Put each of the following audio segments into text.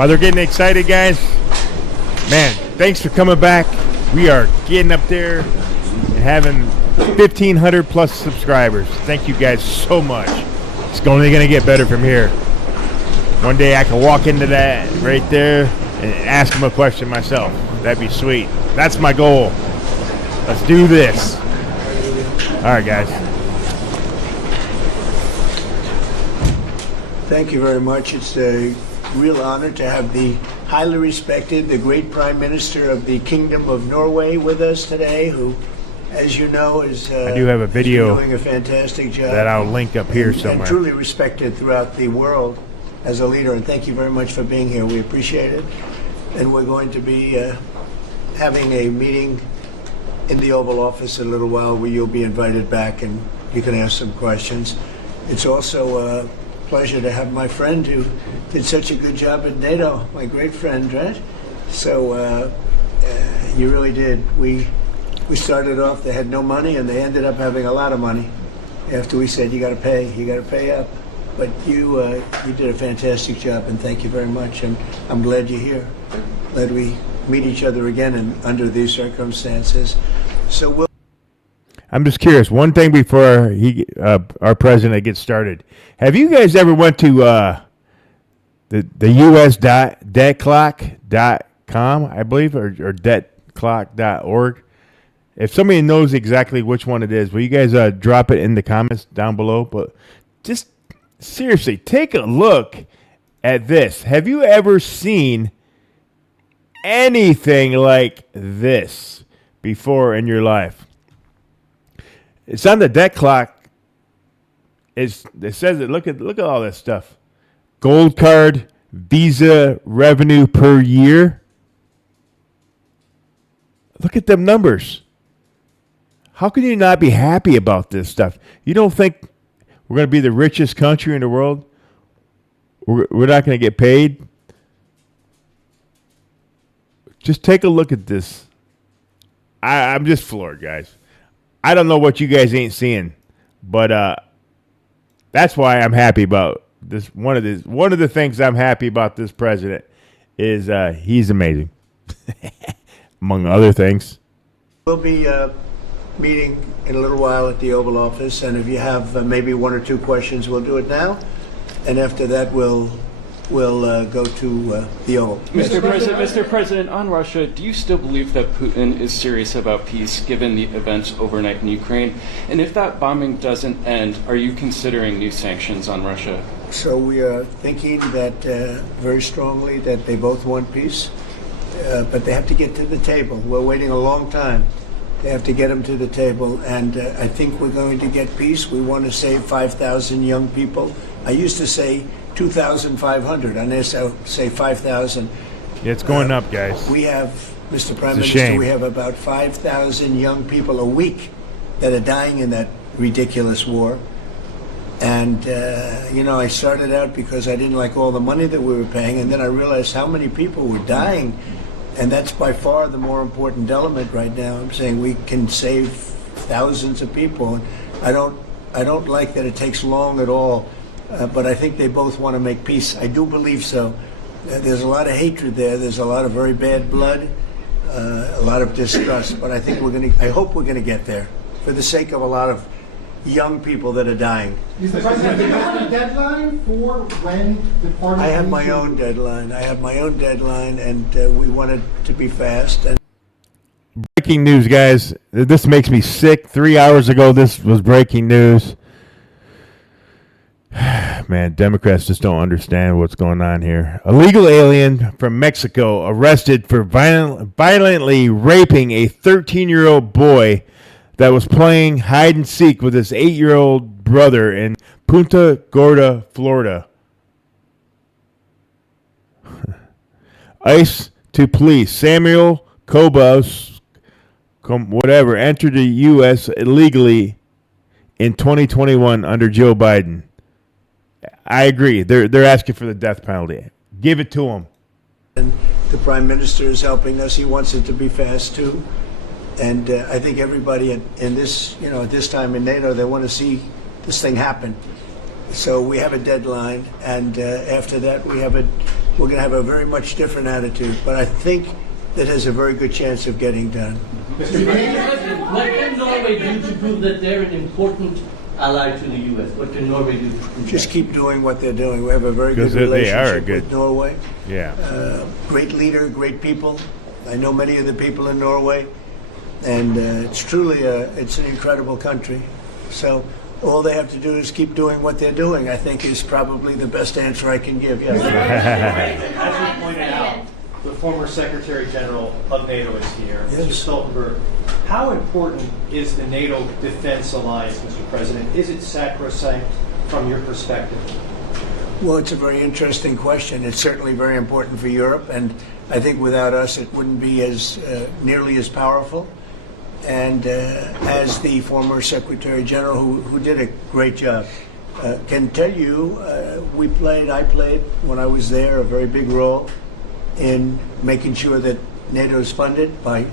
While they're getting excited, guys, man, thanks for coming back. We are getting up there and having 1,500 plus subscribers. Thank you guys so much. It's only going to get better from here. One day I can walk into that right there and ask them a question myself. That'd be sweet. That's my goal. Let's do this. All right, guys. Thank you very much. It's a real honor to have the highly respected, the great Prime Minister of the Kingdom of Norway with us today, who, as you know, is I do have a video doing a fantastic job that I'll link up here somewhere. And truly respected throughout the world as a leader. And thank you very much for being here. We appreciate it. And we're going to be having a meeting in the Oval Office in a little while where you'll be invited back and you can ask some questions. It's also a pleasure to have my friend who did such a good job at NATO, my great friend, right? So you really did. We started off, they had no money, and they ended up having a lot of money after we said, you got to pay up. But you did a fantastic job, and thank you very much. And I'm glad you're here. Glad we meet each other again and under these circumstances. So I'm just curious. One thing before our president gets started. Have you guys ever went to the US.debtclock.com, I believe, or debtclock.org? If somebody knows exactly which one it is, will you guys drop it in the comments down below? But just seriously, take a look at this. Have you ever seen anything like this before in your life? It's on the debt clock. It says it. Look at all this stuff. Gold card, Visa revenue per year. Look at them numbers. How can you not be happy about this stuff? You don't think we're going to be the richest country in the world? We're not going to get paid? Just take a look at this. I'm just floored, guys. I don't know what you guys ain't seeing, but that's why I'm happy about this. One of the things I'm happy about this president is he's amazing, among other things. we'll be meeting in a little while at the Oval Office, and if you have maybe one or two questions, we'll do it now, and after that we'll go to the Oval. Mr. President, on Russia, do you still believe that Putin is serious about peace given the events overnight in Ukraine? And if that bombing doesn't end, are you considering new sanctions on Russia? So we are thinking that very strongly that they both want peace, but they have to get to the table. We're waiting a long time. They have to get them to the table, and I think we're going to get peace. We want to save 5,000 young people. I used to say 2,500. I now say 5,000. Yeah, it's going up, guys. We have, Mr. Prime It's a Minister, shame. we have about 5,000 young people a week that are dying in that ridiculous war. And, I started out because I didn't like all the money that we were paying, and then I realized how many people were dying. And that's by far the more important element right now. I'm saying we can save thousands of people. And I don't like that it takes long at all. But I think they both want to make peace. I do believe so. There's a lot of hatred there. There's a lot of very bad blood, a lot of distrust. But I hope we're going to get there for the sake of a lot of young people that are dying. Mr. President, do you have a deadline for when the party... I have my own deadline. And we want it to be fast. And Breaking news, guys. This makes me sick. 3 hours ago, this was breaking news. Man, Democrats just don't understand what's going on here. Illegal alien from Mexico arrested for violently raping a 13-year-old boy that was playing hide and seek with his 8-year-old brother in Punta Gorda, Florida. ICE to police. Samuel Cobos, entered the U.S. illegally in 2021 under Joe Biden. I agree. They're asking for the death penalty. Give it to them. And the Prime Minister is helping us. He wants it to be fast too. And I think everybody in this, at this time in NATO, they want to see this thing happen. So we have a deadline, and after that we have we're going to have a very much different attitude. But I think that has a very good chance of getting done. Mr. President, what can Norway do to prove that they're an important ally to the U.S.? What can Norway do to prove Just that? keep doing what they're doing. We have a very good Because they are relationship good. with Norway. Yeah. Great leader, great people. I know many of the people in Norway, and it's truly it's an incredible country. So all they have to do is keep doing what they're doing, I think is probably the best answer I can give. Yes. As we pointed out, the former Secretary General of NATO is here, Mr. Yes. Stoltenberg. How important is the NATO Defense Alliance, Mr. President? Is it sacrosanct from your perspective? Well, it's a very interesting question. It's certainly very important for Europe, and I think without us it wouldn't be as nearly as powerful. And as the former Secretary General, who did a great job, can tell you, I played when I was there a very big role in making sure that NATO is funded by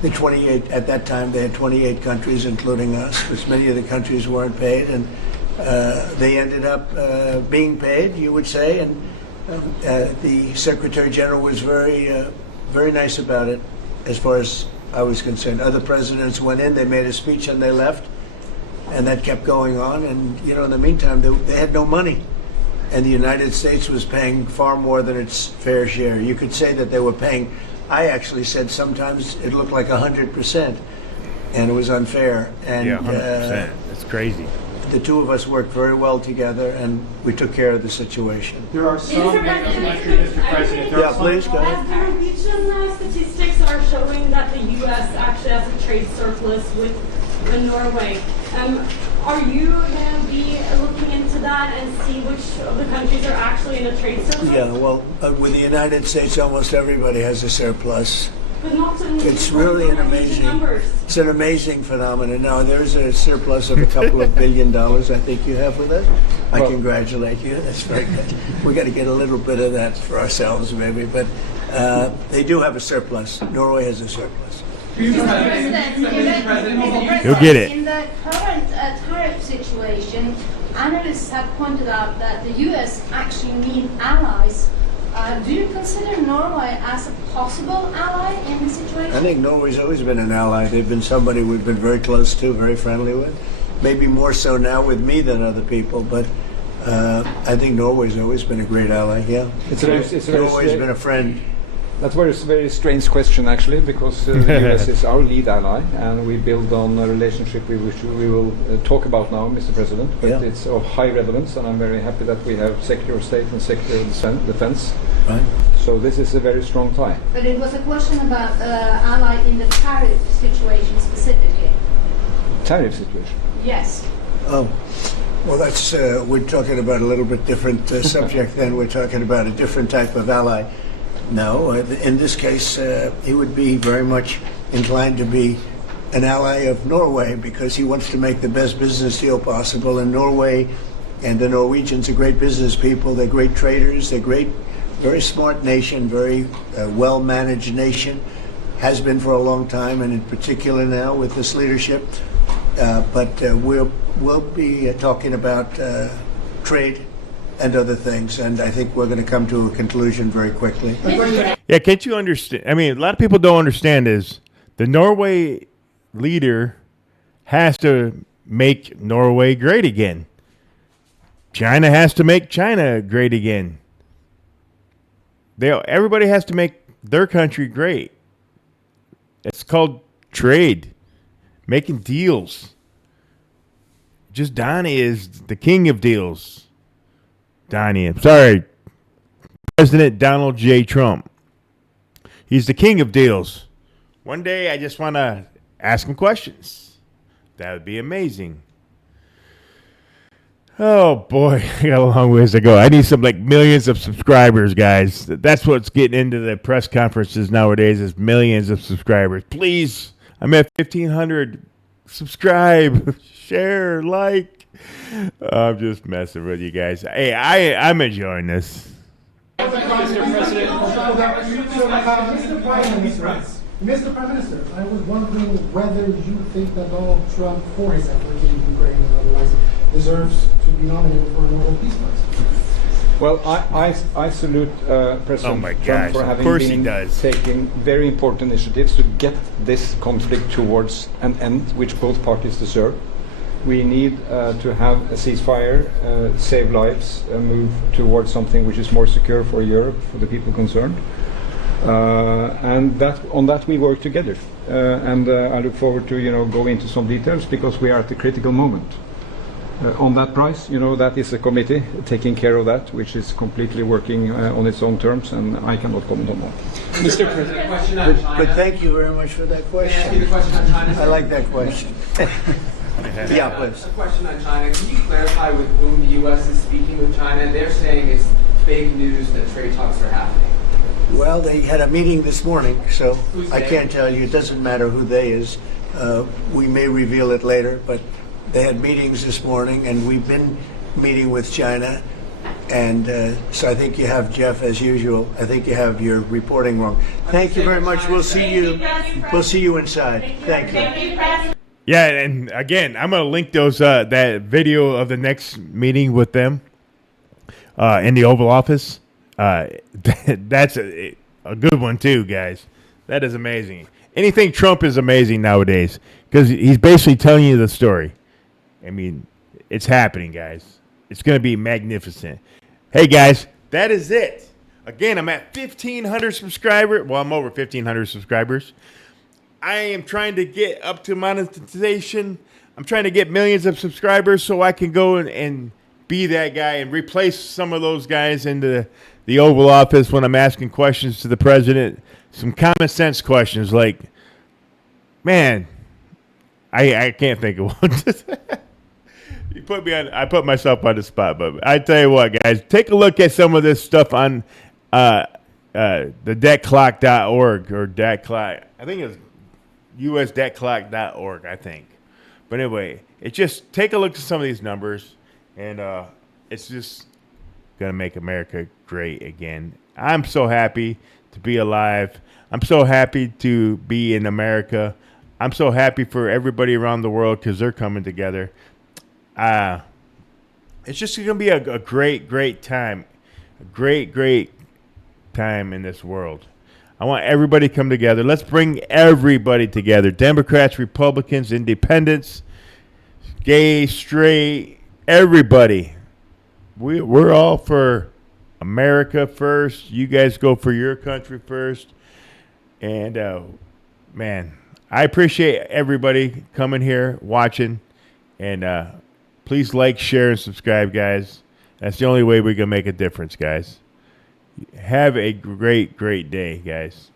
the 28. At that time, they had 28 countries, including us, because many of the countries weren't paid, and they ended up being paid, you would say, and the Secretary General was very nice about it, as far as I was concerned. Other presidents went in, they made a speech, and they left, and that kept going on. And in the meantime, they had no money, and the United States was paying far more than its fair share. You could say that they were paying. I actually said sometimes it looked like 100%, and it was unfair. And Yeah, 100%. That's crazy. the two of us worked very well together, and we took care of the situation. There are some Mr. President, there Yeah, are some please, go ahead. As the Norwegian statistics are showing that the U.S. actually has a trade surplus with Norway, are you going to be looking into that and see which of the countries are actually in a trade surplus? Yeah, well, with the United States, almost everybody has a surplus. But not in It's really an Norwegian amazing, numbers. it's an amazing phenomenon. Now, there's a surplus of a couple of $1 billion, I think you have with us. I congratulate you. That's very good. We got to get a little bit of that for ourselves, maybe. But they do have a surplus. Norway has a surplus. You'll get it. In the current tariff situation, analysts have pointed out that the U.S. actually need allies. Do you consider Norway as a possible ally in the situation? I think Norway's always been an ally. They've been somebody we've been very close to, very friendly with. Maybe more so now with me than other people, but I think Norway's always been a great ally, yeah. Norway's been a friend. That's a very strange question, actually, because the US is our lead ally, and we build on a relationship which we will talk about now, Mr. President. But Yeah. it's of high relevance, and I'm very happy that we have Secretary of State and Secretary of Defense. Right. So this is a very strong tie. But it was a question about ally in the tariff situation specifically. Tariff situation. Yes. Oh, well, that's we're talking about a little bit different subject. Then we're talking about a different type of ally. No, in this case, he would be very much inclined to be an ally of Norway because he wants to make the best business deal possible. And Norway and the Norwegians are great business people. They're great traders. They're great, very smart nation, very well-managed nation. Has been for a long time, and in particular now with this leadership. But we'll be talking about trade and other things, and I think we're going to come to a conclusion very quickly. Yeah, can't you understand? I mean, a lot of people don't understand is the Norway leader has to make Norway great again. China has to make China great again. Everybody has to make their country great. It's called trade, making deals. Just Donnie is the king of deals. Donnie, sorry, President Donald J. Trump. He's the king of deals. One day, I just want to ask him questions. That would be amazing. Oh boy, I got a long ways to go. I need some millions of subscribers, guys. That's what's getting into the press conferences nowadays is millions of subscribers. Please, I'm at 1,500. Subscribe, share, like. I'm just messing with you guys. Hey, I'm enjoying this. Mr. Prime Minister, I was wondering whether you think that Donald Trump, for his effort in Ukraine and otherwise, deserves to be nominated for a Nobel Peace Prize. Well, I salute President Oh my Trump gosh, for of having course he been does. taking very important initiatives to get this conflict towards an end, which both parties deserve. We need to have a ceasefire, save lives, move towards something which is more secure for Europe, for the people concerned. And on that we work together. And I look forward to go into some details because we are at a critical moment. On that price, that is a committee taking care of that, which is completely working on its own terms, and I cannot comment on that. Mr. President, Question on China. But thank you very much for that May I ask you the question. question on China? I like that question. Yeah, please. A question on China. Can you clarify with whom the U.S. is speaking with China? They're saying it's fake news that trade talks are happening. Well, they had a meeting this morning, so Who's I they? can't tell you. It doesn't matter who they is. We may reveal it later, but they had meetings this morning, and we've been meeting with China. And so I think you have, Jeff, as usual, I think you have your reporting wrong. Thank you very much. We'll see you. We'll see you inside. Thank you. Yeah, and again, I'm gonna link those that video of the next meeting with them in the Oval Office. That's a good one too, guys. That is amazing. Anything Trump is amazing nowadays because he's basically telling you the story. I mean, it's happening, guys. It's gonna be magnificent. Hey, guys, that is it. Again, I'm at 1,500 subscribers. Well, I'm over 1,500 subscribers. I am trying to get up to monetization. I'm trying to get millions of subscribers so I can go and be that guy and replace some of those guys in the Oval Office when I'm asking questions to the president. Some common sense questions like, man, I can't think of one. You put me on. I put myself on the spot, but I tell you what, guys, take a look at some of this stuff on the debtclock.org or debtclock. I think it's usdebtclock.org, I think. But anyway, it just take a look at some of these numbers, and it's just gonna make America great again. I'm so happy to be alive. I'm so happy to be in America. I'm so happy for everybody around the world because they're coming together. It's just going to be a great time. A great time in this world. I want everybody to come together. Let's bring everybody together. Democrats, Republicans, independents, gay, straight, everybody. We're all for America first. You guys go for your country first. And, man, I appreciate everybody coming here, watching, and please like, share, and subscribe, guys. That's the only way we can make a difference, guys. Have a great day, guys.